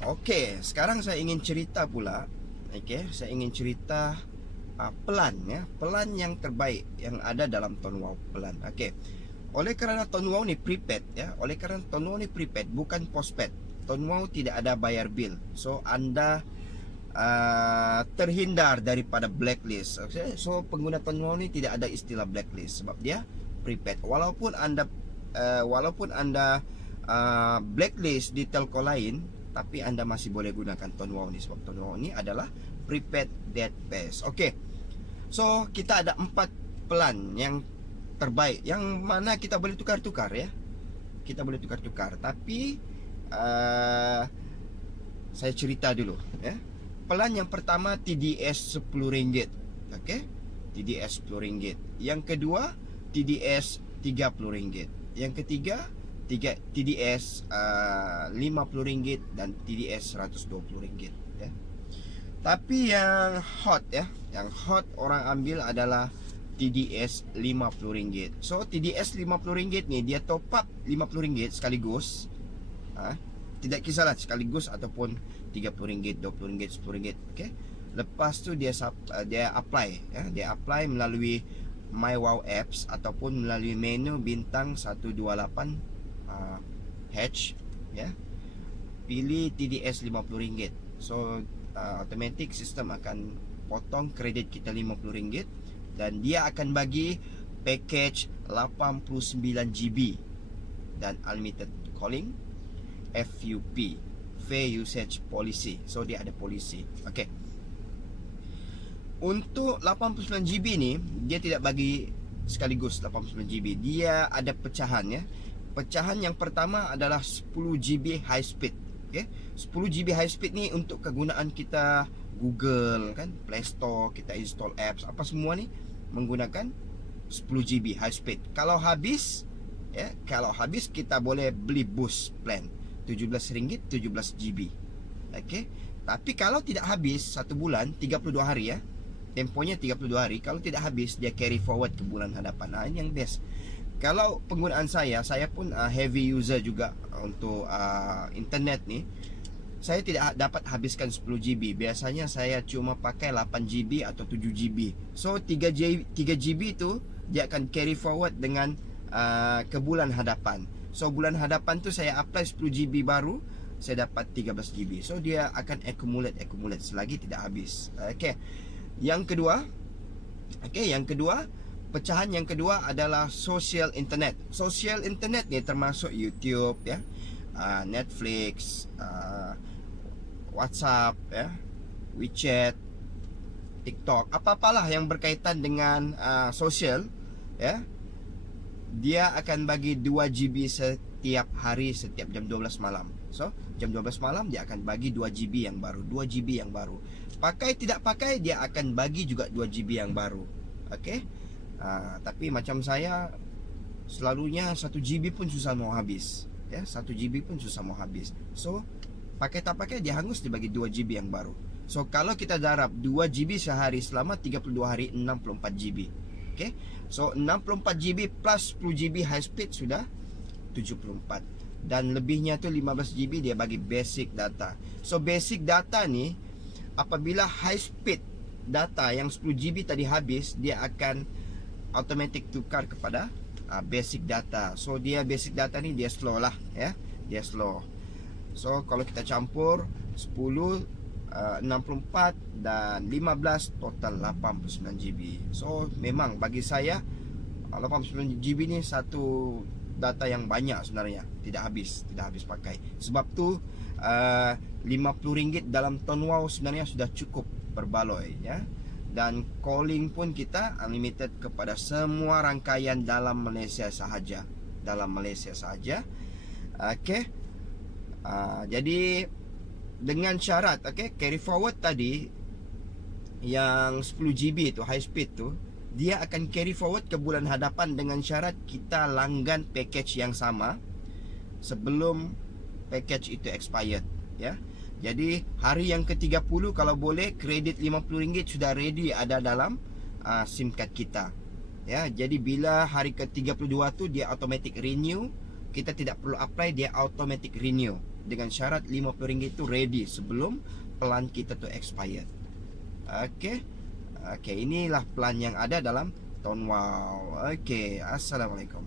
Okey, sekarang saya ingin cerita pula. Okey, saya ingin cerita pelan ya, pelan yang terbaik yang ada dalam Tone Wow pelan. Okey. Oleh kerana Tone Wow ni prepaid ya, oleh kerana Tone Wow ni prepaid bukan postpaid. Tone Wow tidak ada bayar bil. So anda terhindar daripada blacklist. Okay? So pengguna Tone Wow ni tidak ada istilah blacklist sebab dia prepaid. Walaupun anda blacklist di telco lain, tapi anda masih boleh gunakan Tone Wow ni sebab Tone Wow ni adalah prepaid that best. Okey. So kita ada 4 pelan yang terbaik yang mana kita boleh tukar-tukar ya. Kita boleh tukar-tukar, tapi saya cerita dulu ya. Pelan yang pertama TDS RM10. Okey. TDS RM10. Yang kedua TDS RM30. Yang ketiga TDS RM50 dan TDS RM120 ya. Tapi yang hot ya, yang hot orang ambil adalah TDS RM50. So TDS RM50 ni dia top up RM50 sekaligus. Tidak kisahlah sekaligus ataupun RM30, RM20, RM10. Okey. Lepas tu dia apply ya, dia apply melalui My Wow apps ataupun melalui menu bintang 128 H ya. Pilih TDS RM50. So automatic sistem akan potong kredit kita RM50 dan dia akan bagi package 89GB dan unlimited calling, FUP, Fair Usage Policy. So dia ada polisi. Okey. Untuk 89GB ni dia tidak bagi sekaligus 89GB. Dia ada pecahan ya. Pecahan yang pertama adalah 10GB high speed. Okay? 10GB high speed ni untuk kegunaan kita Google kan, Play Store, kita install apps, apa semua ni menggunakan 10GB high speed. Kalau habis ya, kalau habis kita boleh beli boost plan RM17, 17GB. Okey. Tapi kalau tidak habis 1 bulan, 32 hari ya. Temponya 32 hari. Kalau tidak habis dia carry forward ke bulan hadapan. Ini yang best. Kalau penggunaan saya pun heavy user juga untuk internet ni. Saya tidak dapat habiskan 10GB. Biasanya saya cuma pakai 8GB atau 7GB. So 3GB tu dia akan carry forward dengan ke bulan hadapan. So bulan hadapan tu saya apply 10GB baru, saya dapat 13GB. So dia akan accumulate selagi tidak habis. Okey. Yang kedua, pecahan yang kedua adalah social internet. Social internet ni termasuk YouTube ya, Netflix, WhatsApp ya, WeChat, TikTok, apa-apalah yang berkaitan dengan sosial ya. Dia akan bagi 2GB setiap hari, setiap jam 12 malam. So jam 12 malam dia akan bagi 2GB yang baru, 2GB yang baru. Pakai tidak pakai dia akan bagi juga 2GB yang baru. Okey. Tapi macam saya selalunya 1GB pun susah mau habis ya, 1GB pun susah mau habis. So pakai tak pakai dia hangus, dia bagi 2GB yang baru. So kalau kita darab 2GB sehari selama 32 hari, 64GB. Okay. So 64GB plus 10GB high speed sudah 74. Dan lebihnya tu 15GB dia bagi basic data. So basic data ni apabila high speed data yang 10GB tadi habis, dia akan automatic tukar kepada basic data. So dia basic data ni dia slow lah ya, dia slow. So kalau kita campur 10, 64 dan 15 total 89GB. So memang bagi saya 89GB ni satu data yang banyak sebenarnya, tidak habis pakai. Sebab tu RM50 dalam Tone Wow sebenarnya sudah cukup berbaloi ya. Dan calling pun kita unlimited kepada semua rangkaian dalam Malaysia sahaja. Okey. Jadi dengan syarat carry forward tadi yang 10GB tu high speed tu, dia akan carry forward ke bulan hadapan dengan syarat kita langgan package yang sama sebelum package itu expired ya. Jadi hari yang ke-30 kalau boleh kredit RM50 sudah ready ada dalam SIM card kita ya. Jadi bila hari ke-32 tu dia automatic renew, kita tidak perlu apply, dia automatic renew dengan syarat RM50 itu ready sebelum plan kita tu expired. Okey. Okey, inilah plan yang ada dalam Town Wow. Okey, assalamualaikum.